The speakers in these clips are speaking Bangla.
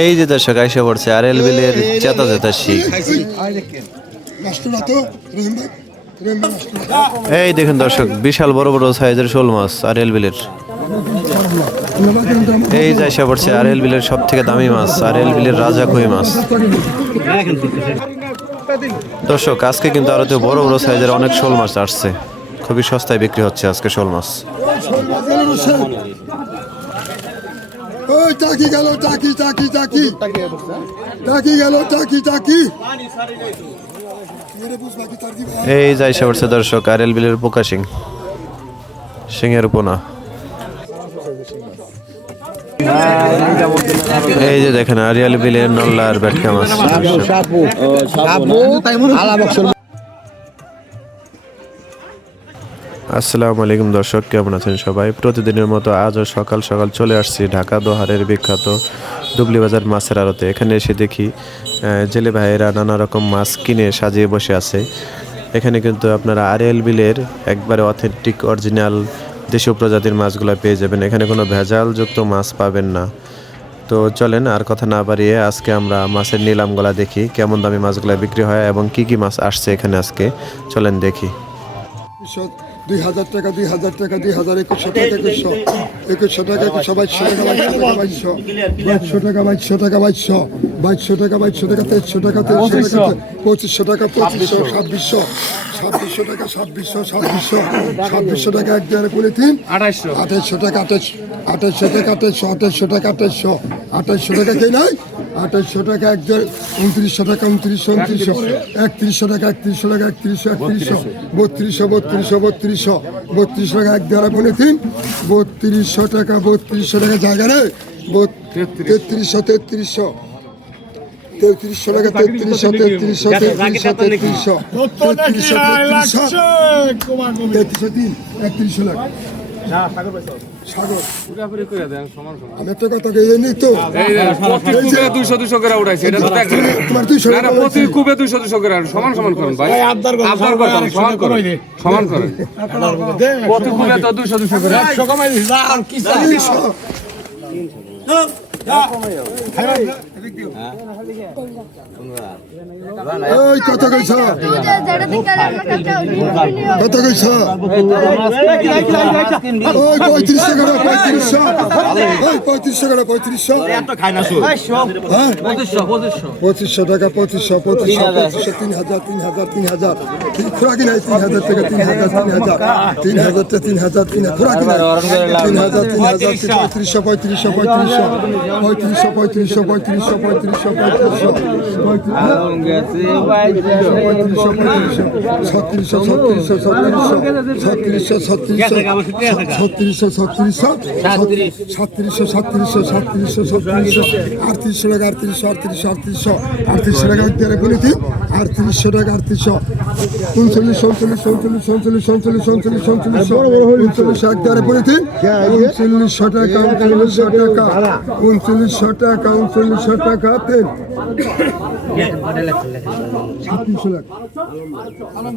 এই যে দর্শক আইসা পড়ছে আরএল বিলের চেতা চেতা শিখ। এই দেখুন দর্শক বিশাল বড় বড় সাইজের শোল মাছ আরএল বিলের। এই যে আইসা পড়ছে আরএল বিলের সব থেকে দামি মাছ, আরএল বিলের রাজা কই মাছ। দর্শক আজকে কিন্তু আরো বড় বড় সাইজের অনেক শোল মাছ আসছে, খুবই সস্তায় বিক্রি হচ্ছে আজকে শোল মাছ। এই যাই সে দর্শক আরএল বিলের পোকা সিং, সিংয়ের পোনা। এই যে দেখেন আরএল বিলের নল্লার বেটকা মাছ। আসসালামু আলাইকুম দর্শক, কেমন আছেন সবাই? প্রতিদিনের মতো আজও সকাল সকাল চলে আসছি ঢাকা দোহারের বিখ্যাত দুবলি বাজার মাছের আড়তে। এখানে এসে দেখি জেলে ভাইয়েরা নানা রকম মাছ কিনে সাজিয়ে বসে আছে। এখানে কিন্তু আপনারা আরএল বিলের একবারে অথেন্টিক অরিজিনাল দেশীয় প্রজাতির মাছগুলো পেয়ে যাবেন, এখানে কোনো ভেজালযুক্ত মাছ পাবেন না। তো চলেন আর কথা না বাড়িয়ে আজকে আমরা মাছের নিলামগুলা দেখি, কেমন দামি মাছগুলো বিক্রি হয় এবং কি কি মাছ আসছে এখানে আজকে, চলেন দেখি। 2000 টাকা 2000 টাকা 2000 2100 টাকা 2100 টাকা 2200 টাকা 2200 টাকা 2200 টাকা 2200 টাকা 2200 টাকা 2300 টাকা 2500 টাকা 2500 2600 টাকা 2600 টাকা 1 2 3 2800 টাকা 2800 টাকা 2800 টাকা 2800 টাকা কে নাই 2800 টাকা 1 2 2900 টাকা 2900 3100 টাকা 3100 টাকা 3100 32 টাকা 1 2 3 3200 টাকা 3200 টাকা জায়গা রে 3300 টাকা 3300 টাকা 3100 লাখ সাগর আমি একটা কথা নি তো করে উঠাইছে, এটা তো প্রতি কুবে 200 করে সমান সমান করেন ভাই, সমান করেন প্রতি কুবে তো 200 করে কত কইছ কত কইছ 3500 টাকা 3500 টাকা 2500 3000 খোরাকি নাই 3000 টাকা 3000 টাকা 3000 খোরাকি নাই 3000 টাকা 3700 লাখ আলম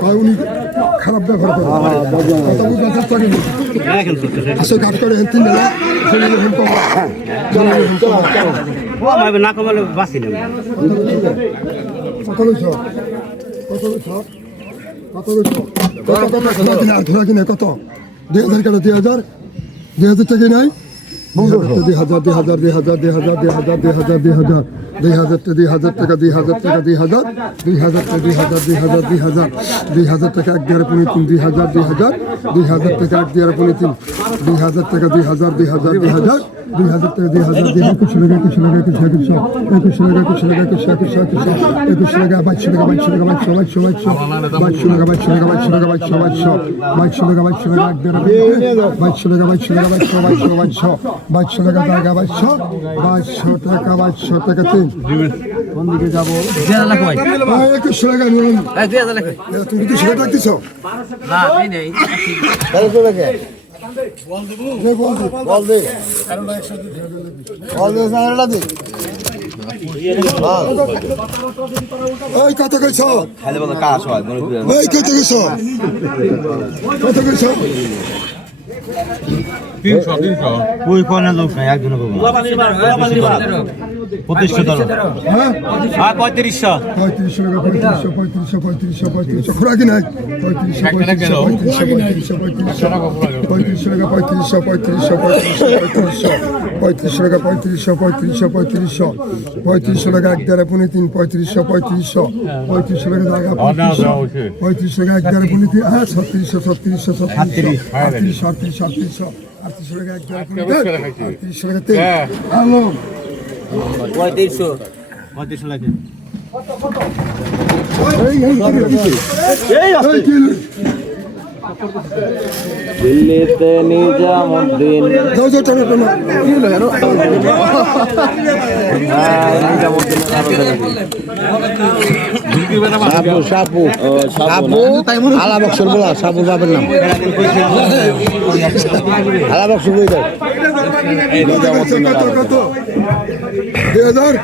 ভাই উনি খারাপ ব্যবহার করে আসলে ঘাট করে না কমালে বাঁচি না। কত কিনা কত 2000 কেন 2000 টাকা নাই 2000 টাকা 2000 টাকা 1 2 3 2000 টাকা 1 2 3 2000 টাকা 2000 টাকা 2000 2100 টাকা 2200 টাকা 2200 টাকা 3 কোন দিকে যাবো 2100 টাকা নিলাম তুমি কি সেটা রাখতেছ না নেই বল দে এই কত কইছ খালি বলে কাজ হয় এই কত কইছ কত কইছ ওই কোন লোক নাই একজন হ্যাঁ আর 3500 35 খোরাকি নাই 35 টাকা এক দেড় পুনে 3 35 টাকা জায়গা 35 টাকা এক দেড় পুনে 3 হ্যাঁ 36 টাকা এক দেড় পুনে 38 টাকা 3 হ্যালো 3500 লাগে দিল্লিতে নিজামুদ্দিন যাও যাও টানা টানা সাপু আলা বক্সর বলা সাপু বাবার নাম আলা বক্সর বই দাও কত 2000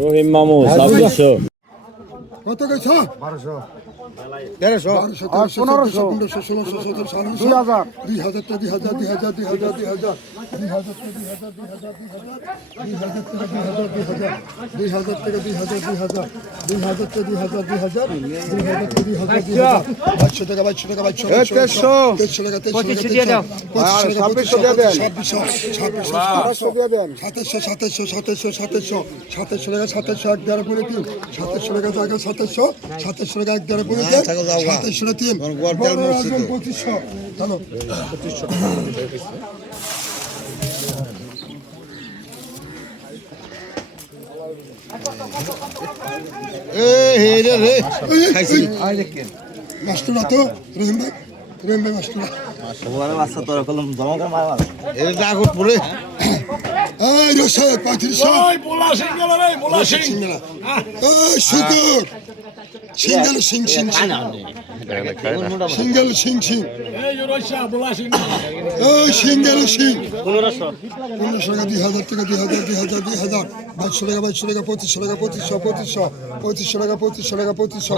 রহিম মামু 2600 কত কইছ 1200 মাস্টুরা তো রহিম ভাই মাস্টুরা এই রসে 3500 শুকুর সিঙ্গেল সিং সিঙ্গেল সিং সিঙ্গেল সিং 1500 টাকা 2000 টাকা 2000 2200 টাকা 2500 টাকা 2500 টাকা 2500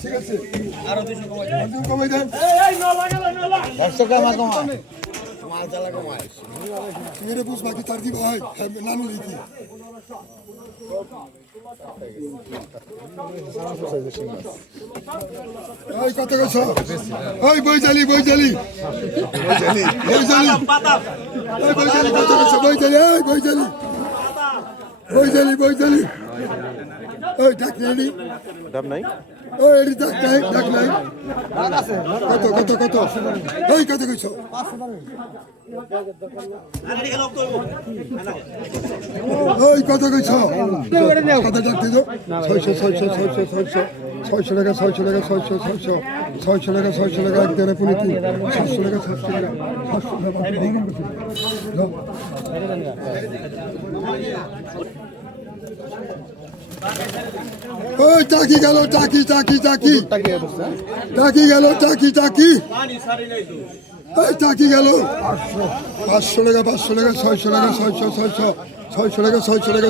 ঠিক আছে আরো 200 কমাই দেন মেরে বুঝ বাকি তার কি ভাই নানু লিখি এই কত গেছ ওই বইজালি কত গেছ বইজালি ওই ডাক নেই দাম নাই ও এটি দেখ নাই দেখ নাই কত কত কত ওই কত কইছ ওই কত কইছ কত ডাকতে তো 600 টাকা 600 টাকা 600 টাকা 600 টাকা এক দেড় পুনে 700 টাকা 700 টাকা 700 ওই টাকি গেল টাকি টাকি টাকি টাকি গেল টাকি টাকি এই টাকি গেল 500 টাকা 500 টাকা 600 টাকা 600 টাকা 600 টাকা 600 টাকা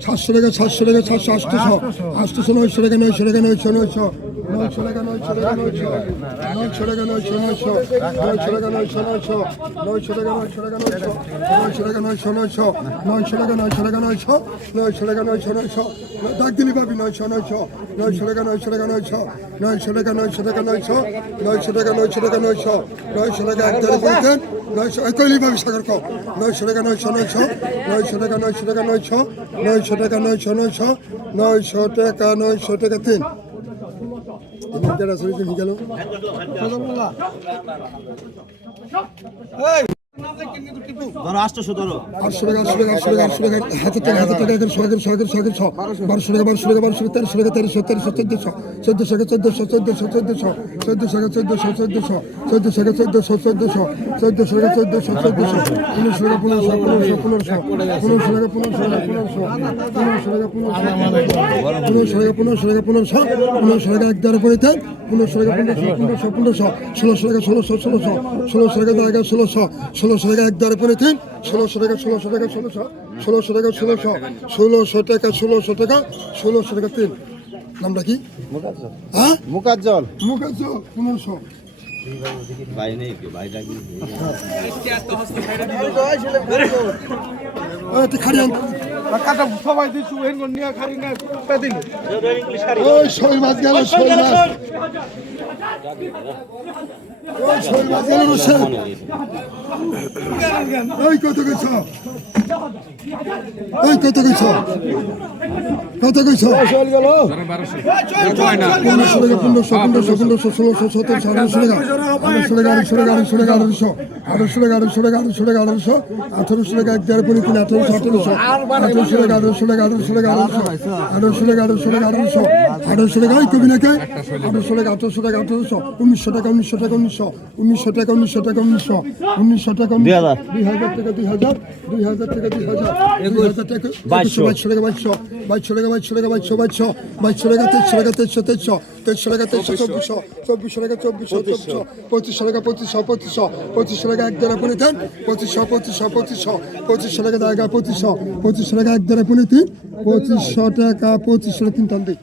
700 টাকা 700 টাকা 700 800 900 টাকা 900 টাকা 900 টাকা 900 টাকা 900 টাকা 900 টাকা 900 টাকা 900 ডাক দিলি পাবি 900 টাকা 900 টাকা 900 টাকা 900 টাকা 900 টাকা 900 টাকা 900 টাকা এক টাকা বলতেন 900 কইলি পাবি সাগর কো 900 টাকা 900 টাকা 900 টাকা 900 টাকা 900 টাকা 900 টাকা 3 ইন্টার আসলে কি গেল ধরো 800 ধরো 800 টাকা 800 টাকা 800 টাকা 1000 টাকা 1000 টাকা 1200 টাকা 1300 টাকা 1300 টাকা 1400 টাকা 1600 টাকা এক দ্বারে পরে 3 1600 টাকা 1600 টাকা 1600 টাকা 1600 টাকা 1600 টাকা 3 নামটা কি হ্যাঁ মুকাজ্জল মুখাজ্জল 1500 ভাই নেই কি ভাই ডাকি তুই খাড়ি আন কাটা সবাই দিছু হেন নিয়া খারি না পেদিন ওই শৈল মাছ গেল শৈল মাছ ওই শৈল মাছ গেল রসে ওই কত কইছ ওই কত কইছ কত কইছ শৈল গেল 1500 টাকা 1500 1600 1700 1800 টাকা 1800 টাকা 1800 টাকা 1800 টাকা 1800 টাকা 1800 টাকা এক দেড় পরি 1800 1800 টাকা 1800 টাকা 1800 টাকা 1800 টাকা 1800 টাকা ওই কবি নাকি 1800 টাকা 1800 টাকা 1800 1900 টাকা 1900 টাকা 1900 টাকা 1900 টাকা 1900 টাকা 2000 টাকা 2000 টাকা 2000 টাকা 2200 টাকা 2200 টাকা 2200 টাকা 2200 টাকা 2300 টাকা 2400 টাকা 2500 টাকা 2500 টাকা এক দ্বারা পরে 2500 টাকা জায়গা 2500 টাকা এক দ্বারা পরে 2500 টাকা 2500 টাকা 3 টান দিই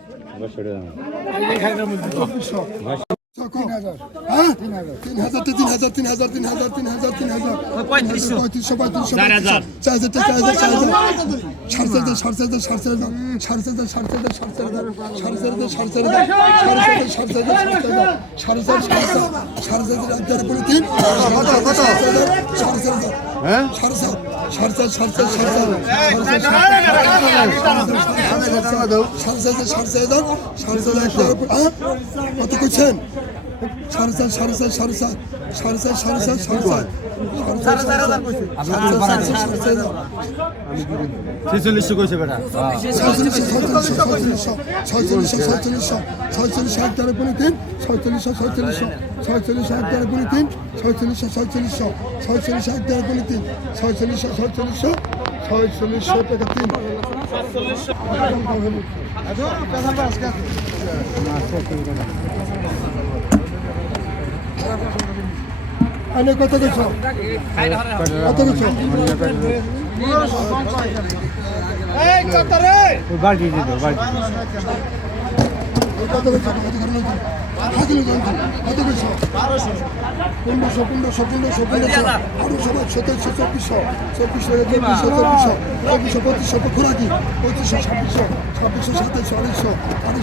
হ্যাঁ কত করছেন 46 কইছে বেটা 46 কত কইছো কত কইছো এই চাতারে বাড়ি দিতে বাড়ি কত কইছো কত করলো হাজিল গন্ত কত কইছো 1500 আরো সবাই 1700 2400 খোরাকি 2500 2600 2700 800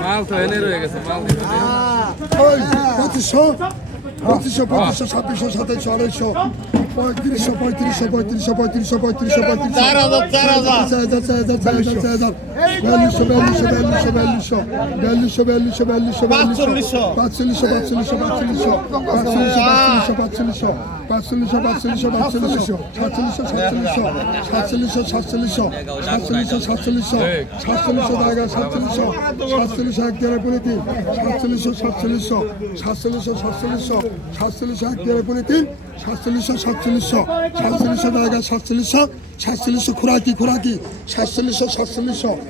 মাল তো এনে রয়ে গেছে মাল 2500 2500 2600 2700 3500 3500 3500 খুরাকি 4700 4700